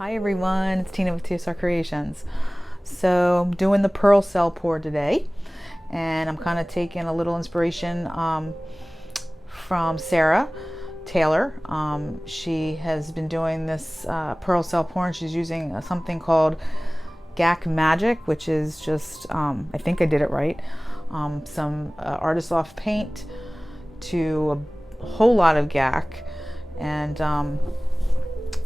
Hi everyone, it's Tina with TSR Creations. So I'm doing the pearl cell pour today, and I'm kind of taking a little inspiration from Sara Taylor. She has been doing this pearl cell pour, and she's using something called GAC Magic, which is just, I think I did it right, some Artist Loft paint to a whole lot of GAC, and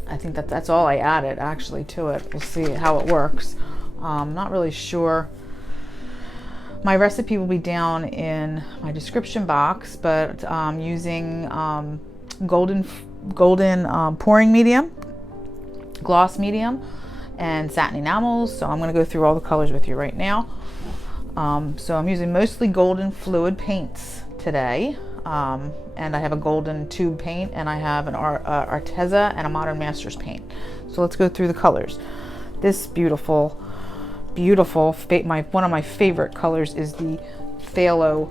I think that's all I added actually to it. We'll see how it works. Not really sure. My recipe will be down in my description box, but I'm using golden pouring medium, gloss medium, and satin enamels. So I'm going to go through all the colors with you right now. So I'm using mostly golden fluid paints today. And I have a golden tube paint, and I have an Arteza and a Modern Masters paint. So let's go through the colors. This beautiful, one of my favorite colors is the Phthalo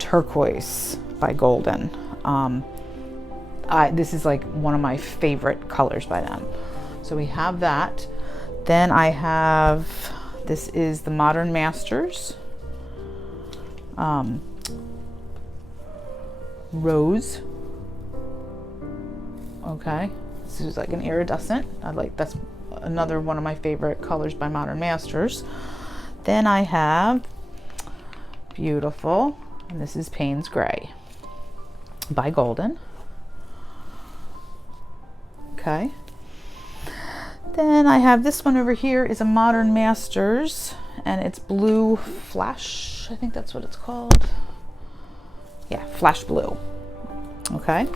Turquoise by Golden. This is like one of my favorite colors by them. So we have that. Then I have, this is the Modern Masters. Rose. Okay, this is like an iridescent. That's another one of my favorite colors by Modern Masters. Then I have beautiful, and this is Payne's Gray by Golden. Okay, then I have this one over here is a Modern Masters, and it's Blue Flash, I think that's what it's called. Yeah, Flash Blue. Okay,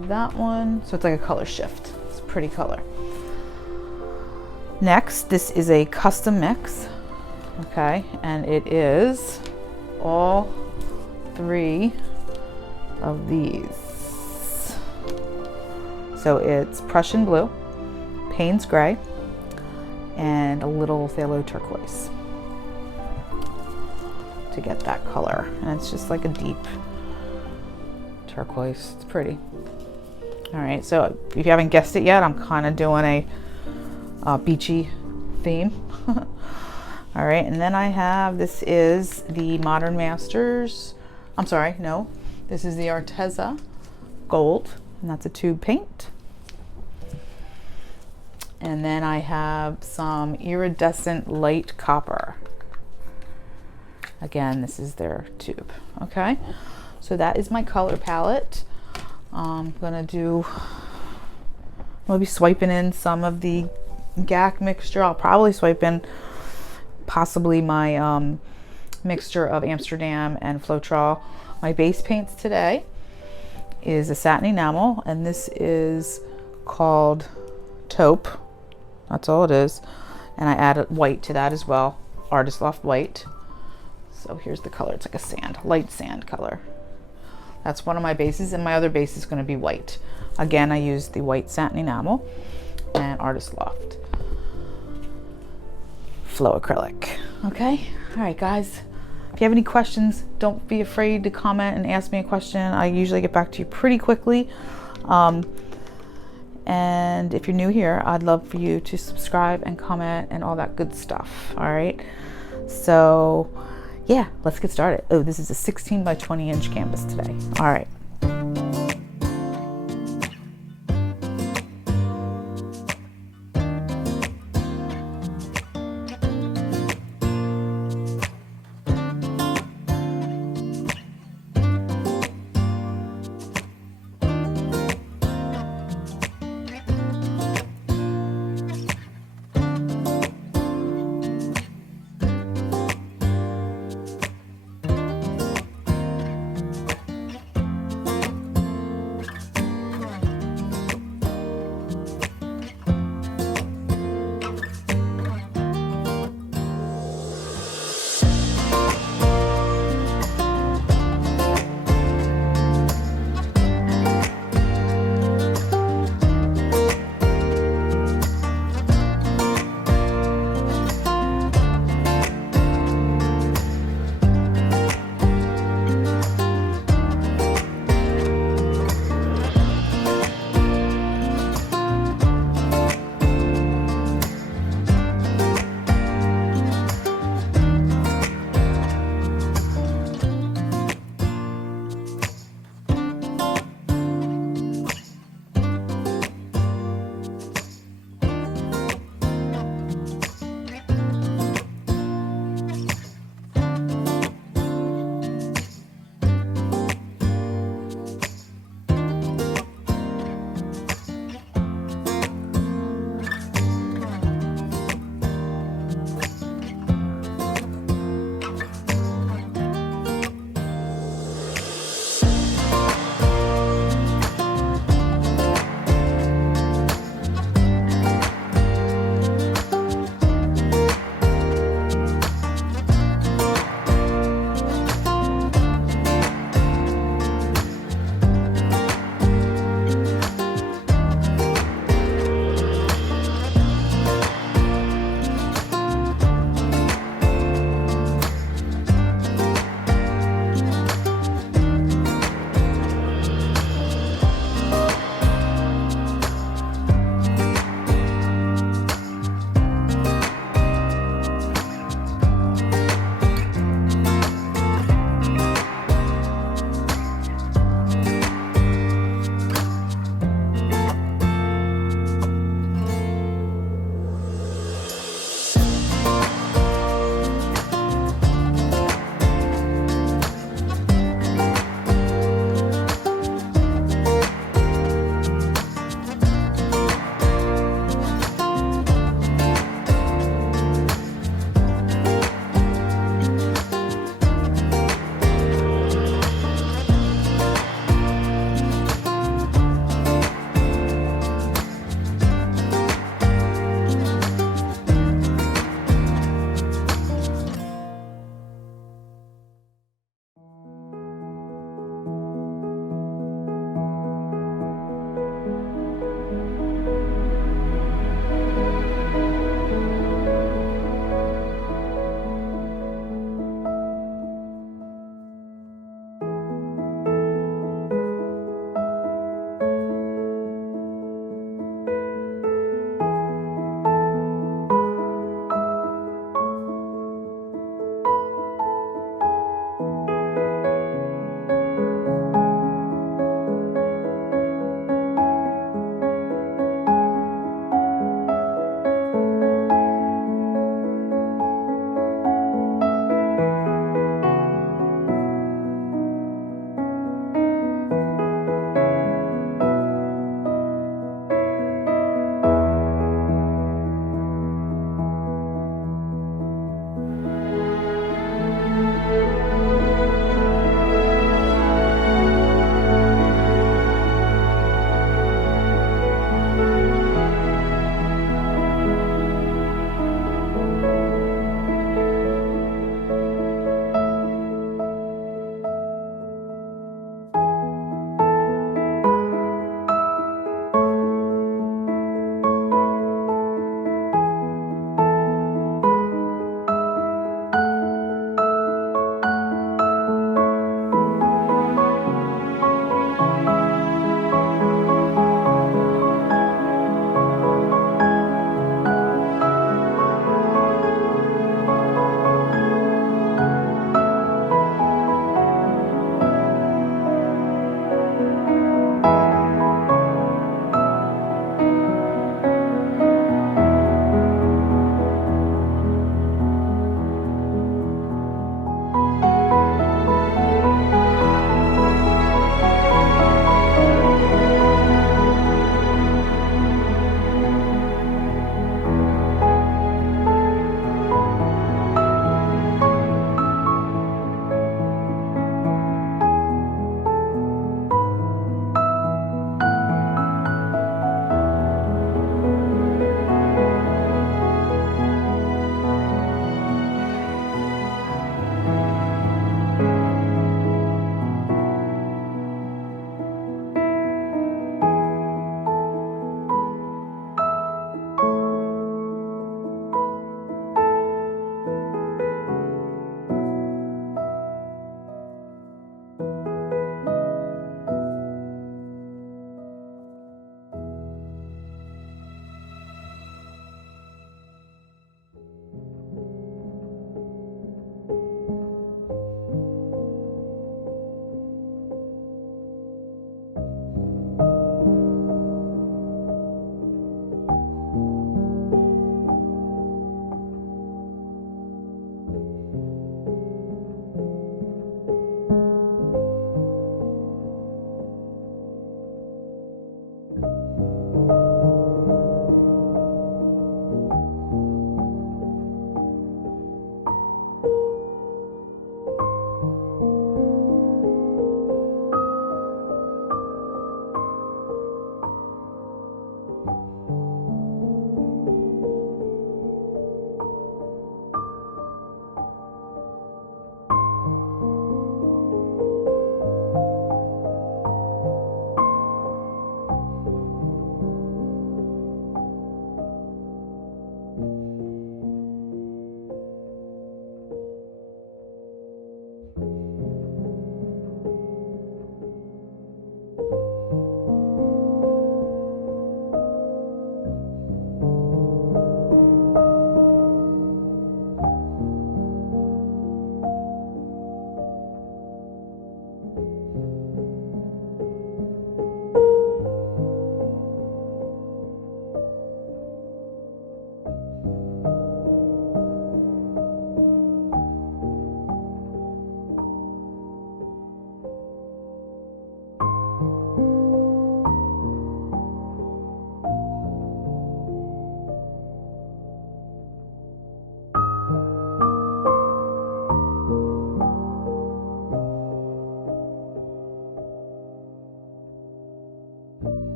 that one, so it's like a color shift. It's a pretty color. Next, this is a custom mix. Okay, and it is all three of these. So it's Prussian Blue, Payne's Gray, and a little Phthalo Turquoise to get that color. And it's just like a deep turquoise. It's pretty. All right, so if you haven't guessed it yet, I'm kind of doing a beachy theme. All right, and then I have, this is the Modern Masters. I'm sorry, no, this is the Arteza Gold, and that's a tube paint. And then I have some iridescent light copper. Again, this is their tube. Okay, so that is my color palette. I'm gonna be swiping in some of the GAC mixture. I'll probably swipe in possibly my mixture of Amsterdam and floetrol. My base paints today is a satin enamel, and this is called Taupe. That's all it is. And I added white to that as well, Artist Loft white. So here's the color. It's like a sand, light sand color. That's one of my bases, and my other base is going to be white. Again, I used the white satin enamel and Artist Loft Flow Acrylic. Okay, all right, guys. If you have any questions, don't be afraid to comment and ask me a question. I usually get back to you pretty quickly. And if you're new here, I'd love for you to subscribe and comment and all that good stuff. All right. So yeah, let's get started. Oh, this is a 16 by 20 inch canvas today. All right.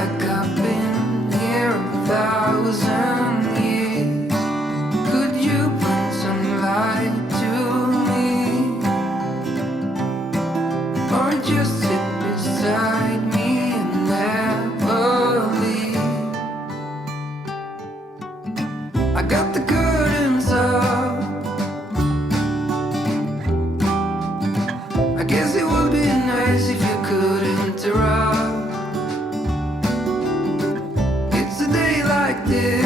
like I've been here 1,000 years. Could you bring some light to me, or just sit beside me and never leave? I got the curtains up. I guess it would be nice if you could interrupt. It's a day like this.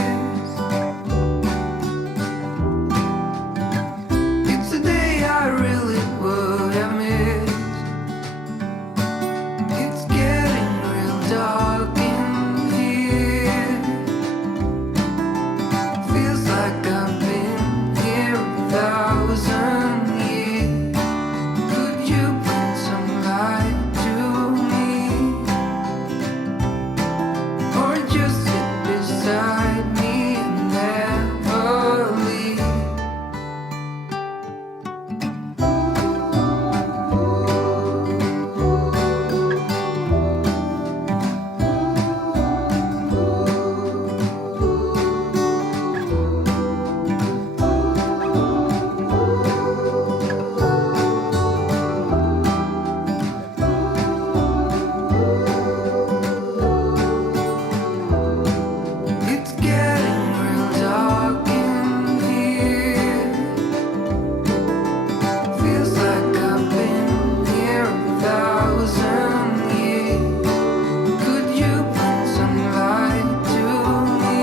It's a day I really would have missed. It's getting real dark in here. Feels like I've been here 1,000 years. Could you bring some light to me, or just sit beside me and never leave? It's getting real dark in here. Feels like I've been here 1,000 years. Could you bring some light to me,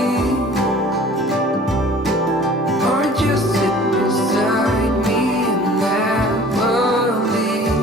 or just sit beside me and never leave?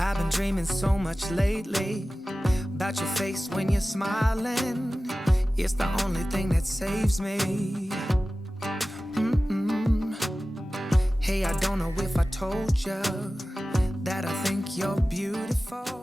I've been dreaming so much lately about your face when you're smiling. It's the only thing that saves me. Hey, I don't know if I told you that I think you're beautiful.